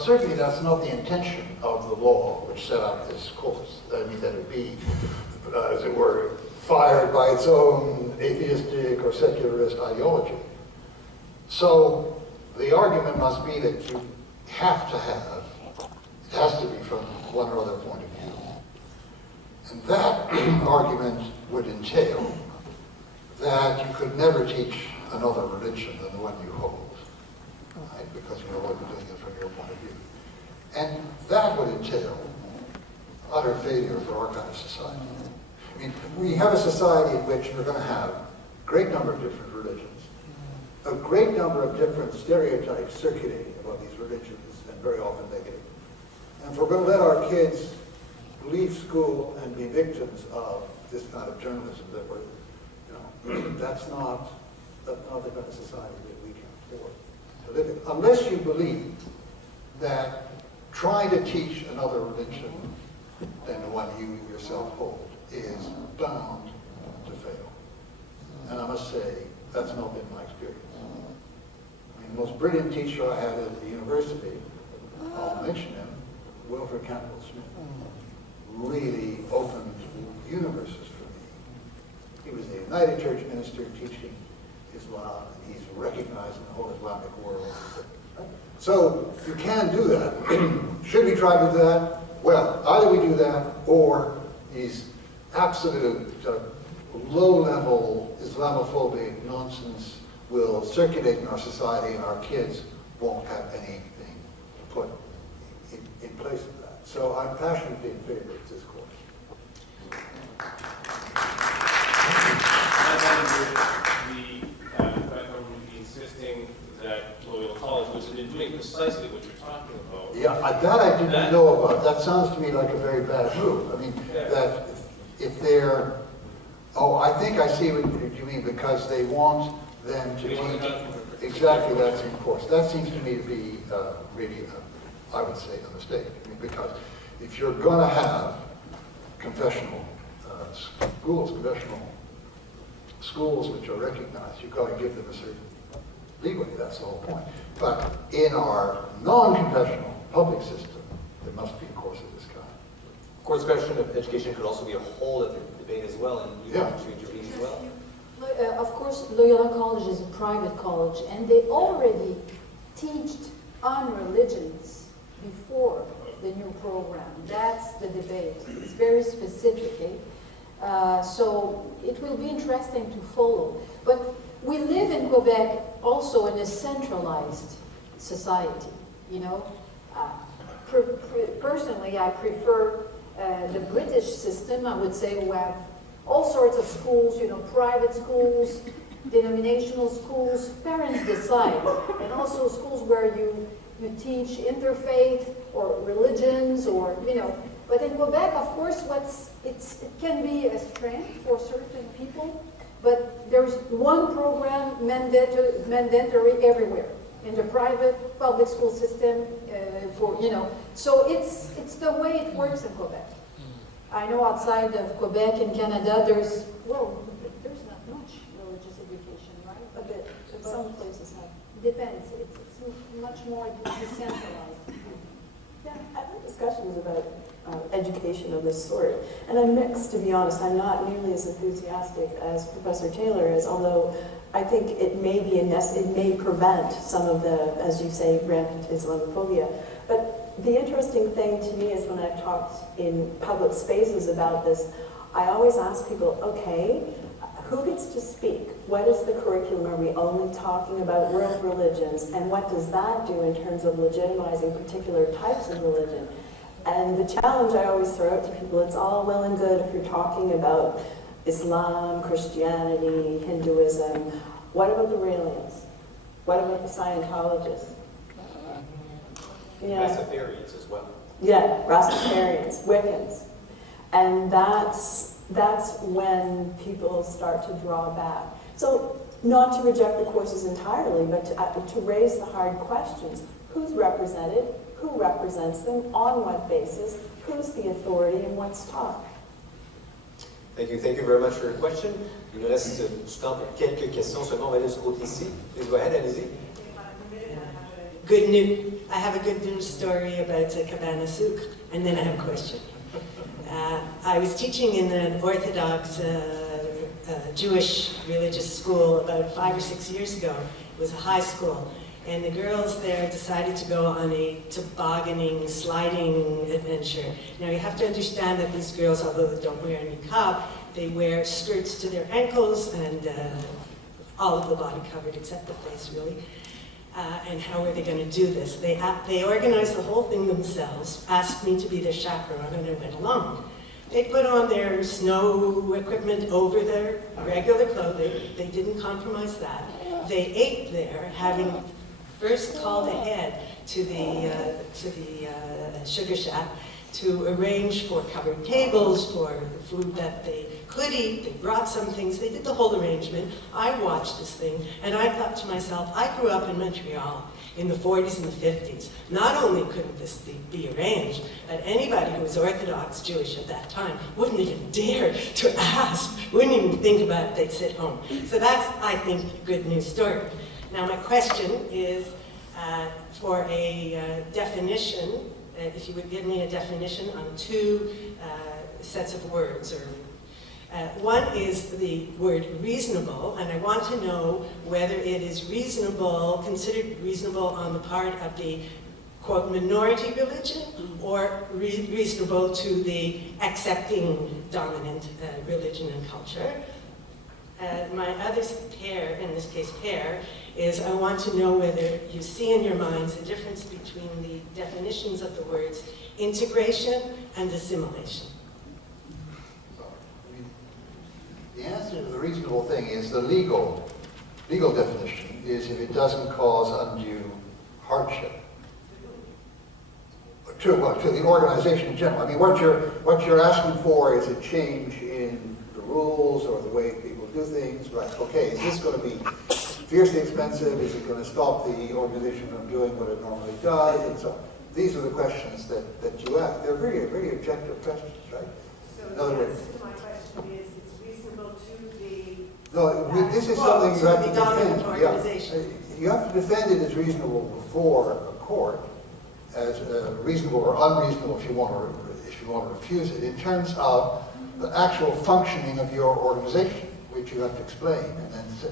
certainly that's not the intention of the law which set up this course. I mean, that it be, as it were, fired by its own atheistic or secularist ideology. So the argument must be that you have to have, it has to be from one or other point of view. And that argument would entail that you could never teach another religion than the one you hold, right? Because you know what you're doing it from your point of view. And that would entail utter failure for our kind of society. I mean, we have a society in which we're going to have a great number of different religions, a great number of different stereotypes circulating about these religions, and very often negative. And if we're going to let our kids leave school and be victims of this kind of journalism that we're, that's not the kind of society that we can afford to live in. Unless you believe that trying to teach another religion than the one you yourself hold is bound to fail. And I must say, that's not been my experience. I mean, the most brilliant teacher I had at the university, I'll mention him, Wilfred Campbell Smith, really opened universes for me. He was a United Church minister teaching Islam, and he's recognized in the whole Islamic world. So you can do that. Should we try to do that? Well, either we do that, or these absolute low-level Islamophobic nonsense will circulate in our society, and our kids won't have anything to put in place of that. So I'm passionately in favor of this course. Insisting that Loyola College, which has been doing precisely what you're talking about. Yeah, that I didn't know about. That sounds to me like a very bad move. I mean, that if they're, I think I see what you mean, because they want them to teach exactly that same course. That seems to me to be really, I would say, a mistake. I mean, because if you're going to have confessional schools which are recognized, you've got to give them a certain leeway. That's the whole point. But in our non-confessional public system, there must be a course of this kind. Of course, the question of education could also be a whole other debate as well, and you want to intervene as well. Of course, Loyola College is a private college, and they already taught on religions before the new program. That's the debate. It's very specific. So it will be interesting to follow. But we live in Quebec also in a centralized society, Personally, I prefer the British system, I would say, who have all sorts of schools, private schools, denominational schools, parents decide, and also schools where you teach interfaith or religions or, But in Quebec, of course, it can be a strength for certain people, but there's one program mandatory everywhere in the private public school system So it's the way it works in Quebec. I know outside of Quebec in Canada, there's not much religious education, right? But some places have. Depends. It's much more decentralized. Yeah, I think discussion is about education of this sort. And I'm mixed, to be honest. I'm not nearly as enthusiastic as Professor Taylor is, although I think it may be it may prevent some of the, as you say, rampant Islamophobia. But the interesting thing to me is when I've talked in public spaces about this, I always ask people, okay, who gets to speak? What is the curriculum? Are we only talking about world religions? And what does that do in terms of legitimizing particular types of religion? And the challenge I always throw out to people, it's all well and good if you're talking about Islam, Christianity, Hinduism. What about the Raelians? What about the Scientologists? Rastafarians as well. Yeah, Rastafarians, Wiccans. And that's when people start to draw back. So not to reject the courses entirely, but to raise the hard questions. Who's represented? Who represents them? On what basis? Who's the authority and what's taught? Thank you very much for your question. Il nous reste du temps pour quelques questions seulement. On va aller de ce côté ici. Please go ahead, allez-y. I have a good news story about Cabana Souk, and then I have a question. I was teaching in an Orthodox Jewish religious school about 5 or 6 years ago. It was a high school. And the girls there decided to go on a tobogganing, sliding adventure. Now you have to understand that these girls, although they don't wear any niqab, they wear skirts to their ankles and all of the body covered except the face, really. And how are they going to do this? They organized the whole thing themselves, asked me to be their chaperone, and I went along. They put on their snow equipment over their regular clothing. They didn't compromise that. They ate there, having first called ahead to the sugar shack to arrange for covered tables, for the food that they could eat. They brought some things. They did the whole arrangement. I watched this thing, and I thought to myself, I grew up in Montreal in the 40s and the 50s. Not only couldn't this be arranged, but anybody who was Orthodox Jewish at that time wouldn't even dare to ask, wouldn't even think about it, they'd sit home. So that's, I think, a good news story. Now my question is for a definition, if you would give me a definition on two sets of words. One is the word reasonable, and I want to know whether it is reasonable, considered reasonable on the part of the, quote, minority religion, or reasonable to the accepting dominant religion and culture. My other pair, in this case pair, is I want to know whether you see in your minds the difference between the definitions of the words integration and assimilation. The answer to the reasonable thing is the legal definition is if it doesn't cause undue hardship to the organization in general. I mean, what you're asking for is a change in the rules or the way people do things. Right? Okay, is this going to be fiercely expensive? Is it going to stop the organization from doing what it normally does? And so these are the questions that you ask. They're very, very objective questions, right? So in other words, the answer to my question is it's reasonable to the... No, this is something you have to defend. Organization. Yeah. You have to defend it as reasonable before a court, as reasonable or unreasonable if you want to refuse it, in terms of the actual functioning of your organization, which you have to explain, and then say,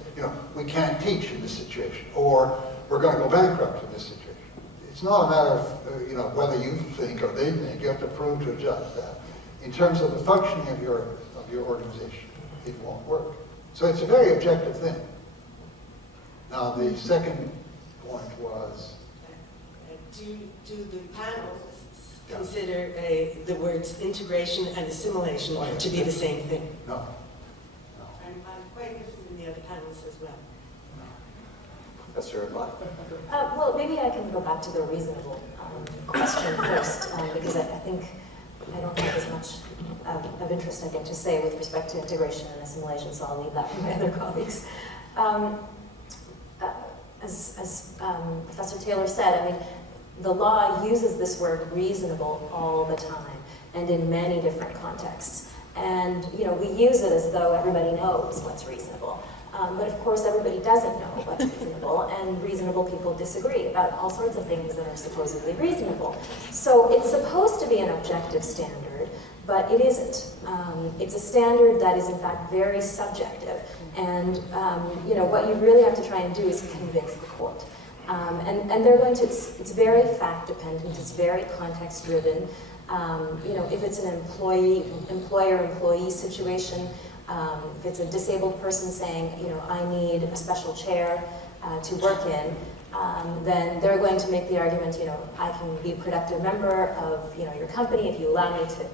we can't teach in this situation, or we're going to go bankrupt in this situation. It's not a matter of whether you think or they think. You have to prove to a judge that in terms of the functioning of your organization, it won't work. So it's a very objective thing. Now the second point was, do the panelists consider the words integration and assimilation to be the same thing? no. I'm quite interested in the other panelists as well. Professor Bott. Well, maybe I can go back to the reasonable question first, because I think I don't have as much of interest, I think, to say with respect to integration and assimilation, so I'll leave that for my other colleagues. As Professor Taylor said, I mean, the law uses this word reasonable all the time, and in many different contexts. And, we use it as though everybody knows what's reasonable. But of course, everybody doesn't know what's reasonable, and reasonable people disagree about all sorts of things that are supposedly reasonable. So it's supposed to be an objective standard, but it isn't. It's a standard that is, in fact, very subjective. And, what you really have to try and do is convince the court. And they're going to, it's very fact-dependent, it's very context-driven. If it's an employer-employee situation, if it's a disabled person saying, I need a special chair to work in, then they're going to make the argument, I can be a productive member of, your company if you allow me to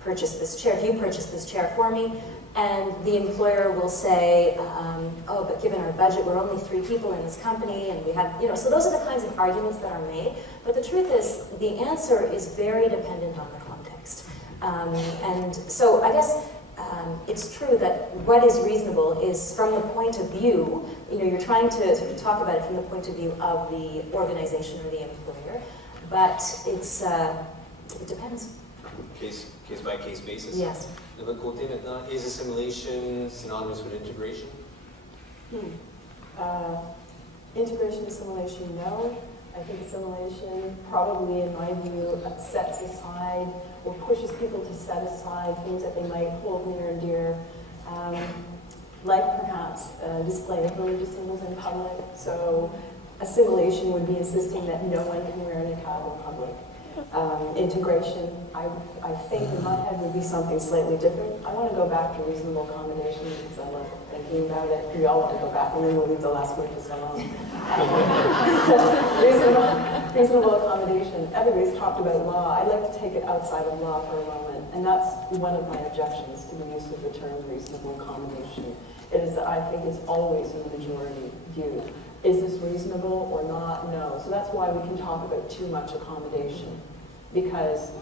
purchase this chair, if you purchase this chair for me. And the employer will say, oh, but given our budget, we're only 3 people in this company, and we have, so those are the kinds of arguments that are made. But the truth is, the answer is very dependent on the context. And so I guess it's true that what is reasonable is from the point of view, you're trying to sort of talk about it from the point of view of the organization or the employer, but it's, it depends. Case by case basis. Yes. De votre côté maintenant, is assimilation synonymous with integration? Integration, assimilation, no. I think assimilation probably, in my view, sets aside or pushes people to set aside things that they might hold near and dear, like perhaps display of religious symbols in public. So assimilation would be insisting that no one can wear a niqab in public. Integration, I think in my head would be something slightly different. I want to go back to reasonable accommodation because I love thinking about it. We all want to go back, and then we'll leave the last word to Salon. Reasonable accommodation. Everybody's talked about law. I'd like to take it outside of law for a moment, and that's one of my objections to the use of the term reasonable accommodation. It is that I think it's always in the majority view. Is this reasonable or not? No. So that's why we can talk about too much accommodation, because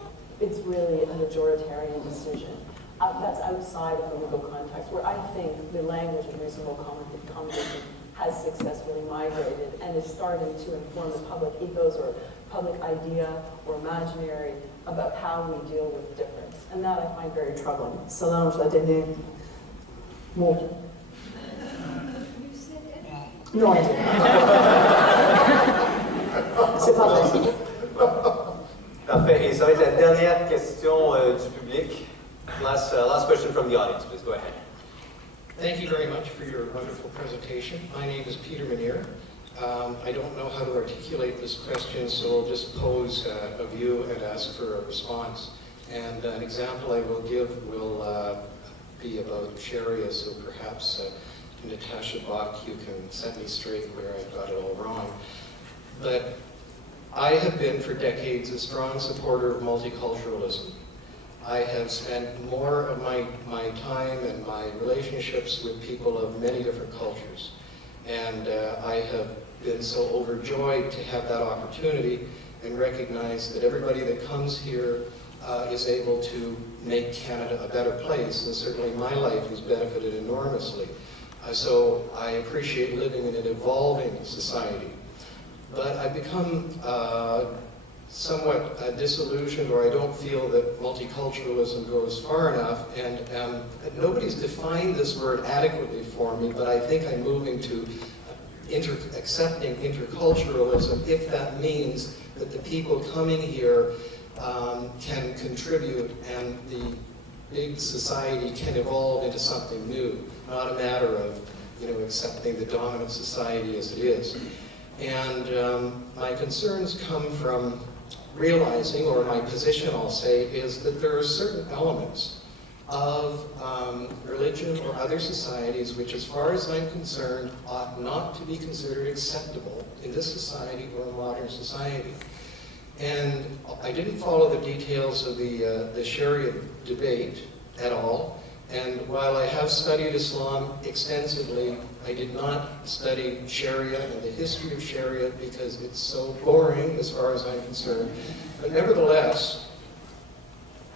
it's really a majoritarian decision. That's outside of the legal context, where I think the language of reasonable accommodation has successfully migrated and is starting to inform the public ethos or public idea or imaginary about how we deal with difference. And that I find very troubling. Solange, la donnée. Bon. Non, I didn't. C'est pas vrai. Parfait. Et ça va être la dernière question du public. Last question from the audience, please go ahead. Thank you very much for your wonderful presentation. My name is Peter Manier. I don't know how to articulate this question, so I'll just pose a view and ask for a response. And an example I will give will be about Sharia, so perhaps Natasha Bach, you can set me straight where I've got it all wrong. But I have been for decades a strong supporter of multiculturalism. I have spent more of my time and my relationships with people of many different cultures. And I have been so overjoyed to have that opportunity and recognize that everybody that comes here is able to make Canada a better place. And certainly my life has benefited enormously. So I appreciate living in an evolving society. But I've become somewhat disillusioned, or I don't feel that multiculturalism goes far enough, and nobody's defined this word adequately for me, but I think I'm moving to accepting interculturalism if that means that the people coming here can contribute and the big society can evolve into something new, not a matter of accepting the dominant society as it is. And my concerns come from realizing, or my position I'll say, is that there are certain elements of religion or other societies which, as far as I'm concerned, ought not to be considered acceptable in this society or a modern society. And I didn't follow the details of the Sharia debate at all. And while I have studied Islam extensively, I did not study Sharia and the history of Sharia because it's so boring as far as I'm concerned. But nevertheless,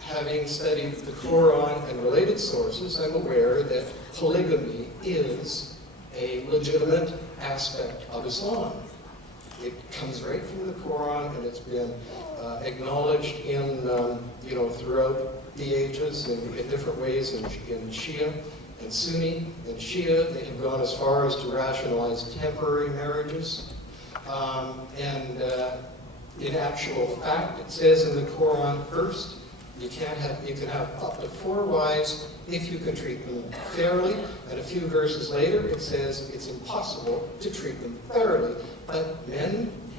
having studied the Quran and related sources, I'm aware that polygamy is a legitimate aspect of Islam. It comes right from the Quran, and it's been acknowledged in, throughout the ages in different ways in Shia and Sunni. In Shia, they have gone as far as to rationalize temporary marriages. In actual fact, it says in the Quran first, you can have up to 4 wives if you can treat them fairly. And a few verses later, it says it's impossible to treat them fairly. But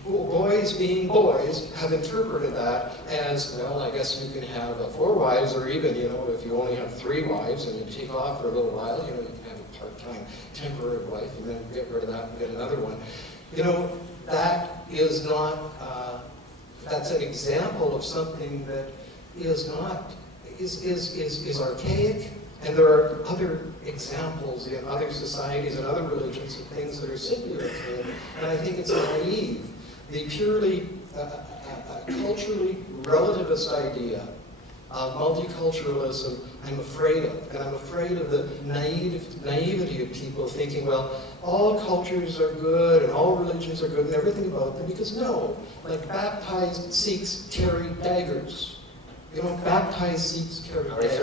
boys being boys, have interpreted that as, well, I guess you can have 4 wives, or even, if you only have 3 wives and you take off for a little while, you can have a part-time temporary wife and then get rid of that and get another one. That is not, that's an example of something that is archaic, and there are other examples in other societies and other religions of things that are simply archaic, and I think it's naive. The purely culturally relativist idea of multiculturalism, I'm afraid of. And I'm afraid of the naivety of people thinking, well, all cultures are good and all religions are good and everything about them, because no, like baptized Sikhs carry daggers. Baptized Sikhs carry daggers.